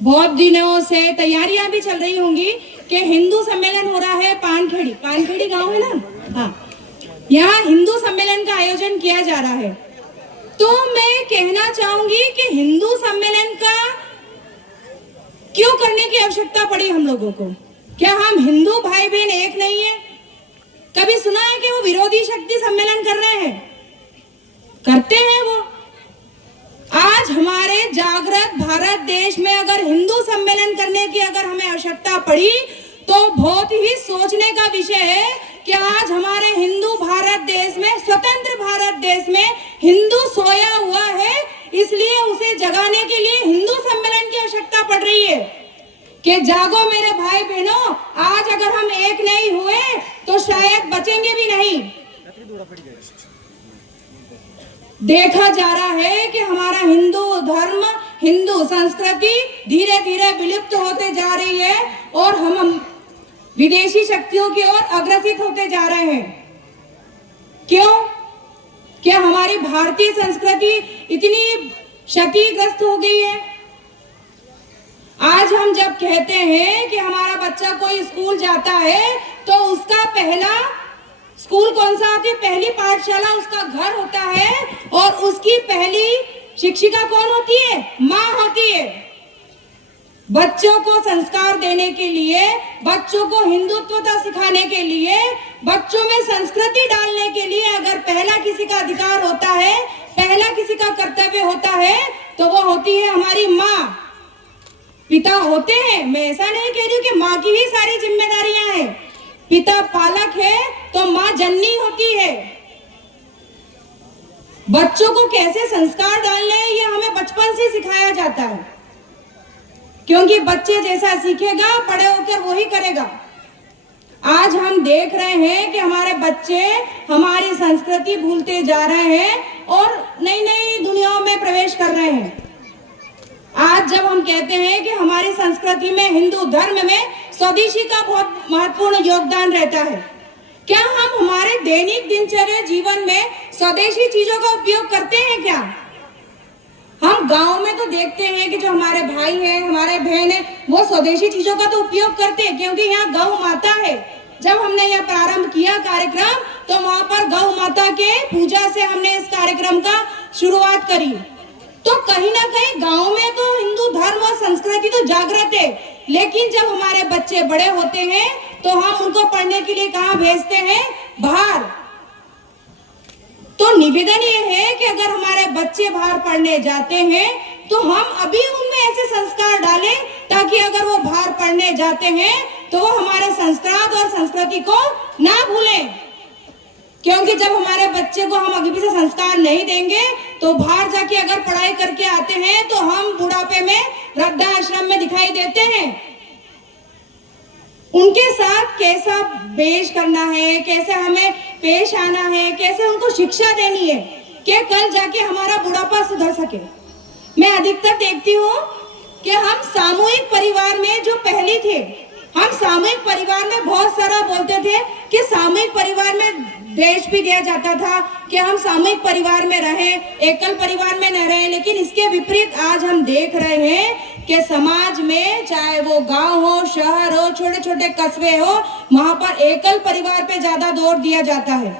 बहुत दिनों से तैयारियां भी चल रही होंगी कि हिंदू सम्मेलन हो रहा है पानखेड़ी, पानखेड़ी गांव है ना, हाँ, यहाँ हिंदू सम्मेलन का आयोजन किया जा रहा है। तो मैं कहना चाहूंगी कि हिंदू सम्मेलन का क्यों करने की आवश्यकता पड़ी हम लोगों को? क्या हम हिंदू भाई बहन एक नहीं है? कभी सुना है कि वो विरोधी शक्ति सम्मेलन कर रहे हैं? करते हैं वो। आज हमारे जागृत भारत देश में अगर हिंदू सम्मेलन करने की अगर हमें आवश्यकता पड़ी तो बहुत ही सोचने का विषय है कि आज हमारे हिंदू भारत देश में, स्वतंत्र भारत देश में हिंदू सोया हुआ है, इसलिए उसे जगाने के लिए हिंदू सम्मेलन की आवश्यकता पड़ रही है कि जागो मेरे भाई बहनों, आज अगर हम एक नहीं हुए तो शायद बचेंगे भी नहीं। देखा जा रहा है कि हमारा हिंदू धर्म, हिंदू संस्कृति धीरे धीरे विलुप्त होते जा रही है और हम विदेशी शक्तियों की ओर अग्रसित होते जा रहे हैं। क्यों? क्या हमारी भारतीय संस्कृति इतनी क्षतिग्रस्त हो गई है? आज हम जब कहते हैं कि हमारा बच्चा कोई स्कूल जाता है तो उसका पहला स्कूल कौन सा होती है? पहली पाठशाला उसका घर होता है और उसकी पहली शिक्षिका कौन होती है? माँ होती है। बच्चों को संस्कार देने के लिए, बच्चों को हिंदुत्वता सिखाने के लिए, बच्चों में संस्कृति डालने के लिए अगर पहला किसी का अधिकार होता है, पहला किसी का कर्तव्य होता है तो वो होती है हमारी माँ। पिता होते हैं, मैं ऐसा नहीं कह रही हूँ कि माँ की ही सारी जिम्मेदारियां हैं। पिता पालक है तो माँ जननी होती है। बच्चों को कैसे संस्कार डालने हैं ये हमें बचपन से सिखाया जाता है, क्योंकि बच्चे जैसा सीखेगा बड़े होकर वो ही करेगा। आज हम देख रहे हैं कि हमारे बच्चे हमारी संस्कृति भूलते जा रहे हैं और नई नई दुनियाओं में प्रवेश कर रहे हैं। आज जब हम कहते हैं कि हमारी संस्कृति में, हिंदू धर्म में स्वदेशी का बहुत महत्वपूर्ण योगदान रहता है, क्या हम हमारे दैनिक दिनचर्या जीवन में स्वदेशी चीजों का उपयोग करते हैं? क्या हम गांव में तो देखते हैं कि जो हमारे भाई हैं, हमारे बहन हैं, वो स्वदेशी चीजों का तो उपयोग करते हैं, क्योंकि यहाँ गौ माता है। जब हमने यहाँ प्रारंभ किया कार्यक्रम तो वहां पर गौ माता के पूजा से हमने इस कार्यक्रम का शुरुआत करी। तो कहीं ना कहीं गांव में तो हिंदू धर्म और संस्कृति तो जागृत है, लेकिन जब हमारे बच्चे बड़े होते हैं तो हम उनको पढ़ने के लिए कहाँ भेजते हैं? बाहर। तो निवेदन ये है कि अगर हमारे बच्चे बाहर पढ़ने जाते हैं तो हम अभी उनमें ऐसे संस्कार डालें ताकि अगर वो बाहर पढ़ने जाते हैं तो वो हमारे संस्कार और संस्कृति को ना भूलें। क्योंकि जब हमारे बच्चे को हम अभी से संस्कार नहीं देंगे तो बाहर जाके अगर पढ़ाई करके आते हैं तो हम बुढ़ापे में वृद्धाश्रम में दिखाई देते हैं। उनके साथ कैसा पेश करना है, कैसे हमें पेश आना है, कैसे उनको शिक्षा देनी है कि कल जाके हमारा बुढ़ापा सुधर सके। मैं अधिकतर देखती हूँ कि हम सामूहिक परिवार में जो पहले थे, हम सामूहिक परिवार में बहुत सारा बोलते थे कि सामूहिक परिवार में देश भी दिया जाता था कि हम सामूहिक परिवार में रहें, एकल परिवार में न रहें। लेकिन इसके विपरीत आज हम देख रहे हैं कि समाज में, चाहे वो गांव हो, शहर हो, छोटे छोटे कस्बे हो, वहां पर एकल परिवार पे ज्यादा जोर दिया जाता है।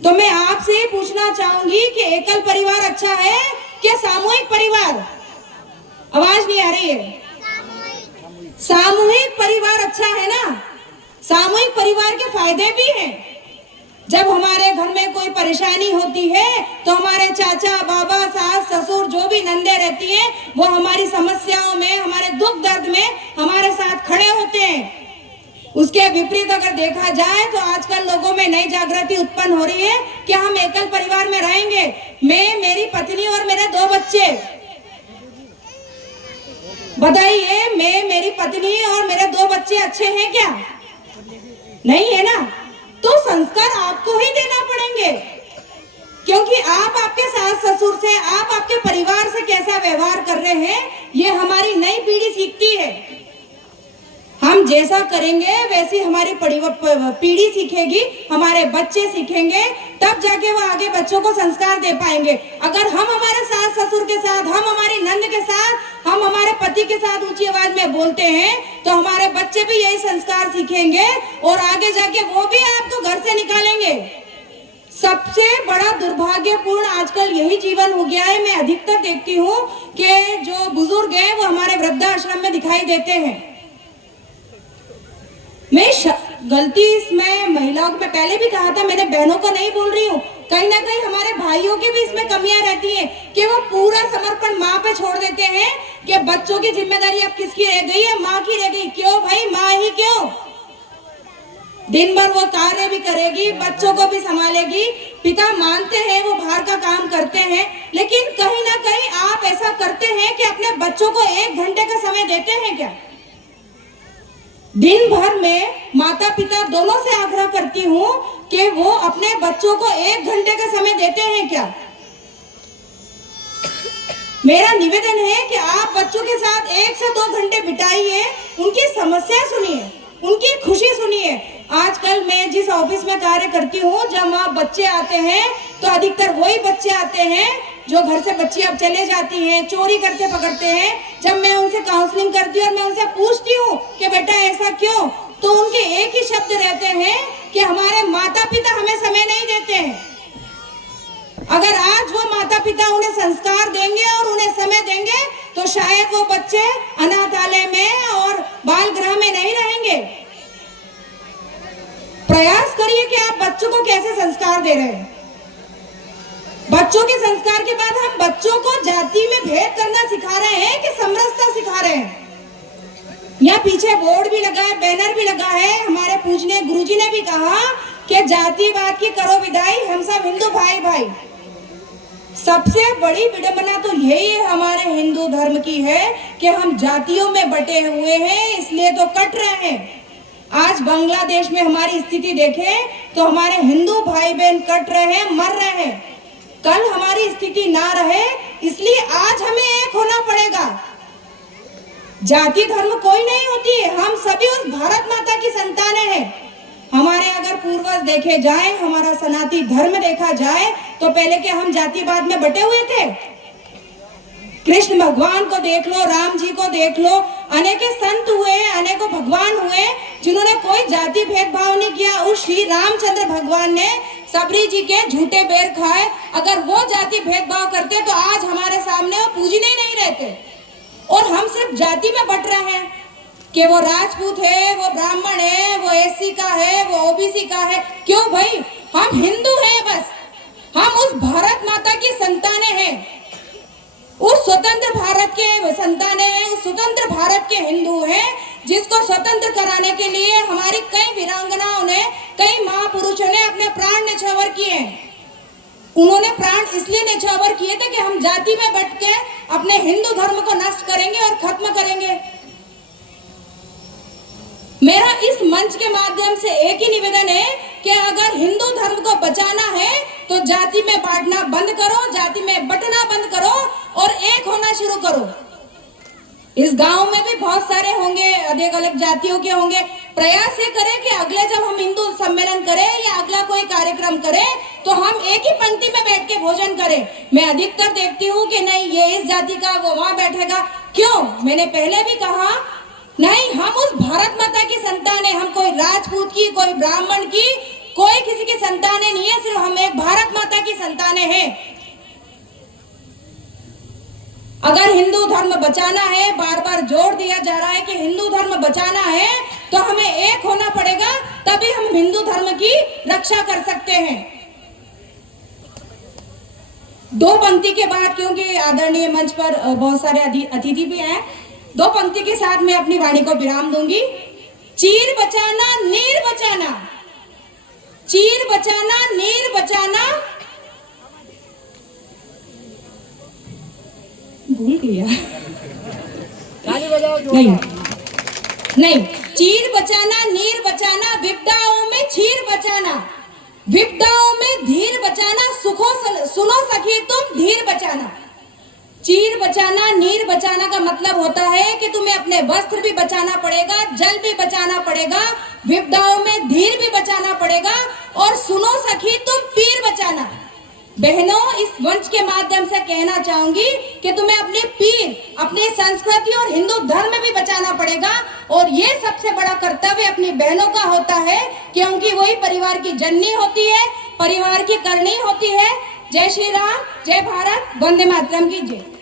तो मैं आपसे पूछना चाहूंगी कि एकल परिवार अच्छा है कि सामूहिक परिवार? आवाज नहीं आ रही है। सामूहिक परिवार अच्छा है ना? सामूहिक परिवार के फायदे भी हैं। जब हमारे घर में कोई परेशानी होती है तो हमारे चाचा, बाबा, सास, ससुर, जो भी नंदे रहती है, वो हमारी समस्याओं में, हमारे दुख दर्द में हमारे साथ खड़े होते हैं। उसके विपरीत अगर देखा जाए तो आजकल लोगों में नई जागृति उत्पन्न हो रही है कि हम एकल परिवार में रहेंगे, मैं, मेरी पत्नी और मेरे 2 बच्चे। बताइए, मैं, मेरी पत्नी और मेरे 2 बच्चे अच्छे हैं क्या? नहीं है ना? तो संस्कार आपको ही देना पड़ेंगे, क्योंकि आप आपके सास ससुर से, आप आपके परिवार से कैसा व्यवहार कर रहे हैं, ये हमारी नई पीढ़ी सीखती है। हम जैसा करेंगे वैसी हमारी पीढ़ी सीखेगी, हमारे बच्चे सीखेंगे, तब जाके वो आगे बच्चों को संस्कार दे पाएंगे। अगर हम हमारे सास ससुर के साथ, हम हमारी नंद के साथ, हम हमारे पति सनाती के साथ ऊंची आवाज में बोलते हैं तो हमारे बच्चे भी यही संस्कार सीखेंगे और आगे जाके वो भी आपको घर से निकालेंगे। सबसे बड़ा दुर्भाग्यपूर्ण आजकल यही जीवन हो गया है। मैं अधिकतर देखती हूँ कि जो बुजुर्ग हैं वो हमारे वृद्धाश्रम में दिखाई देते हैं। मैं गलती इसमें महिलाओं को, मैं पहले भी कहा था, मेरे बहनों को नहीं बोल रही हूँ, कहीं ना कहीं हमारे भाइयों की भी इसमें कमियां रहती हैं कि वो पूरा समर्पण माँ पे छोड़ देते हैं कि बच्चों की जिम्मेदारी अब किसकी रह गई है, माँ की रह गई। क्यों भाई, माँ ही क्यों? दिन भर वो कार्य भी करेगी, बच्चों को भी संभालेगी। पिता मानते हैं वो बाहर का काम करते हैं, लेकिन कहीं ना कहीं आप ऐसा करते हैं कि अपने बच्चों को 1 घंटे का समय देते हैं क्या? दिन भर में माता पिता दोनों से आग्रह करती हूँ कि वो अपने बच्चों को 1 घंटे का समय देते हैं क्या? मेरा निवेदन है कि आप बच्चों के साथ 1 से 2 घंटे बिताइए, उनकी समस्या सुनिए, उनकी खुशी सुनिए। आजकल मैं जिस ऑफिस में कार्य करती हूँ, जब वहाँ बच्चे आते हैं तो अधिकतर वही बच्चे आते हैं जो घर से बच्ची अब चले जाती हैं, चोरी करते पकड़ते हैं। जब मैं उनसे काउंसलिंग करती हूँ और मैं उनसे पूछती हूँ कि बेटा ऐसा क्यों, तो उनके एक ही शब्द रहते हैं कि हमारे माता पिता हमें समय नहीं देते हैं। अगर आज वो माता पिता उन्हें संस्कार देंगे और उन्हें समय देंगे तो शायद वो बच्चे अनाथालय में और बाल गृह में नहीं रहेंगे। प्रयास करिए कि आप बच्चों को कैसे संस्कार दे रहे हैं। बच्चों के संस्कार के बाद हम बच्चों को जाति में भेद करना सिखा रहे हैं कि समरसता सिखा रहे हैं। यहाँ पीछे बोर्ड भी लगा है, बैनर भी लगा है। हमारे पूजनीय गुरुजी ने भी कहा कि जातिवाद की करो विदाई, हम सब हिंदू भाई भाई। सबसे बड़ी विडंबना तो यही है हमारे हिंदू धर्म की है कि हम जातियों में बटे हुए हैं, इसलिए तो कट रहे हैं। आज बांग्लादेश में हमारी स्थिति देखें तो हमारे हिंदू भाई बहन कट रहे हैं, मर रहे हैं। कल हमारी स्थिति ना रहे, इसलिए आज हमें एक होना पड़ेगा। जाति धर्म कोई नहीं होती है, हम सभी उस भारत माता की संतानें हैं। हमारे अगर पूर्वज देखे जाए, हमारा सनातनी धर्म देखा जाए तो पहले के हम जातिवाद में बटे हुए थे। कृष्ण भगवान को देख लो, राम जी को देख लो, अनेकों संत हुए, अनेकों भगवान हुए जिन्होंने कोई जाति भेदभाव नहीं किया। उस श्री रामचंद्र भगवान ने सबरी जी के झूठे बेर खाए। अगर वो जाति भेदभाव करते तो आज हमारे सामने वो पूजनीय नहीं रहते। और हम सिर्फ जाति में बट रहे हैं कि वो राजपूत है, वो ब्राह्मण है, वो एससी का है, वो ओबीसी का है। क्यों भाई, हम हिंदू हैं बस। हम उस भारत माता की संतानें हैं, उस स्वतंत्र भारत के संतानें हैं, उस स्वतंत्र भारत के हिंदू हैं जिसको स्वतंत्र कराने के लिए हमारी कई वीरांगनाओं ने, कई महापुरुषों ने अपने प्राण न्यौछावर किए हैं। उन्होंने प्राण इसलिए न्यौछावर किए थे कि हम जाति में बट के अपने हिंदू धर्म को नष्ट करेंगे और खत्म करेंगे। मेरा इस मंच के माध्यम से एक ही निवेदन है कि अगर हिंदू धर्म को बचाना है तो जाति में बांटना बंद करो, जाति में बंटना बंद करो और एक होना शुरू करो। इस गांव में भी बहुत सारे होंगे, अलग अलग जातियों के होंगे। प्रयास ये करें कि अगले जब हम हिंदू सम्मेलन करें या अगला कोई कार्यक्रम करें तो हम एक ही पंक्ति में बैठ के भोजन करें। मैं अधिकतर देखती हूँ कि नहीं, ये इस जाति का, वो वहां बैठेगा। क्यों? मैंने पहले भी कहा, नहीं, हम उस भारत माता की संतान है। हम कोई राजपूत की, कोई ब्राह्मण की, कोई किसी की संतानें नहीं है, सिर्फ हम एक भारत माता की संतानें हैं। अगर हिंदू धर्म बचाना है, बार बार जोर दिया जा रहा है कि हिंदू धर्म बचाना है, तो हमें एक होना पड़ेगा, तभी हम हिंदू धर्म की रक्षा कर सकते हैं। 2 पंक्ति के बाद, क्योंकि आदरणीय मंच पर बहुत सारे अतिथि भी हैं, 2 पंक्ति के साथ मैं अपनी वाणी को विराम दूंगी। चीर बचाना, नीर बचाना, चीर बचाना, नीर बचाना। भूल गया, नहीं, चीर बचाना, नीर बचाना, विपदाओं में चीर बचाना, विपदाओं में धीर बचाना, सुनो सखी तुम धीर बचाना। चीर बचाना, नीर बचाना का मतलब होता है कि तुम्हें अपने वस्त्र भी बचाना पड़ेगा, जल भी बचाना पड़ेगा, विपदाओं में धीर भी बचाना पड़ेगा, और सुनो सखी तुम पीर बचाना। बहनों, इस मंच के माध्यम से कहना चाहूंगी कि तुम्हें अपनी पीर, अपनी संस्कृति और हिंदू जाना पड़ेगा। और ये सबसे बड़ा कर्तव्य अपनी बहनों का होता है, क्योंकि वही परिवार की जननी होती है, परिवार की करनी होती है। जय श्री राम, जय भारत, वंदे मातरम की जय।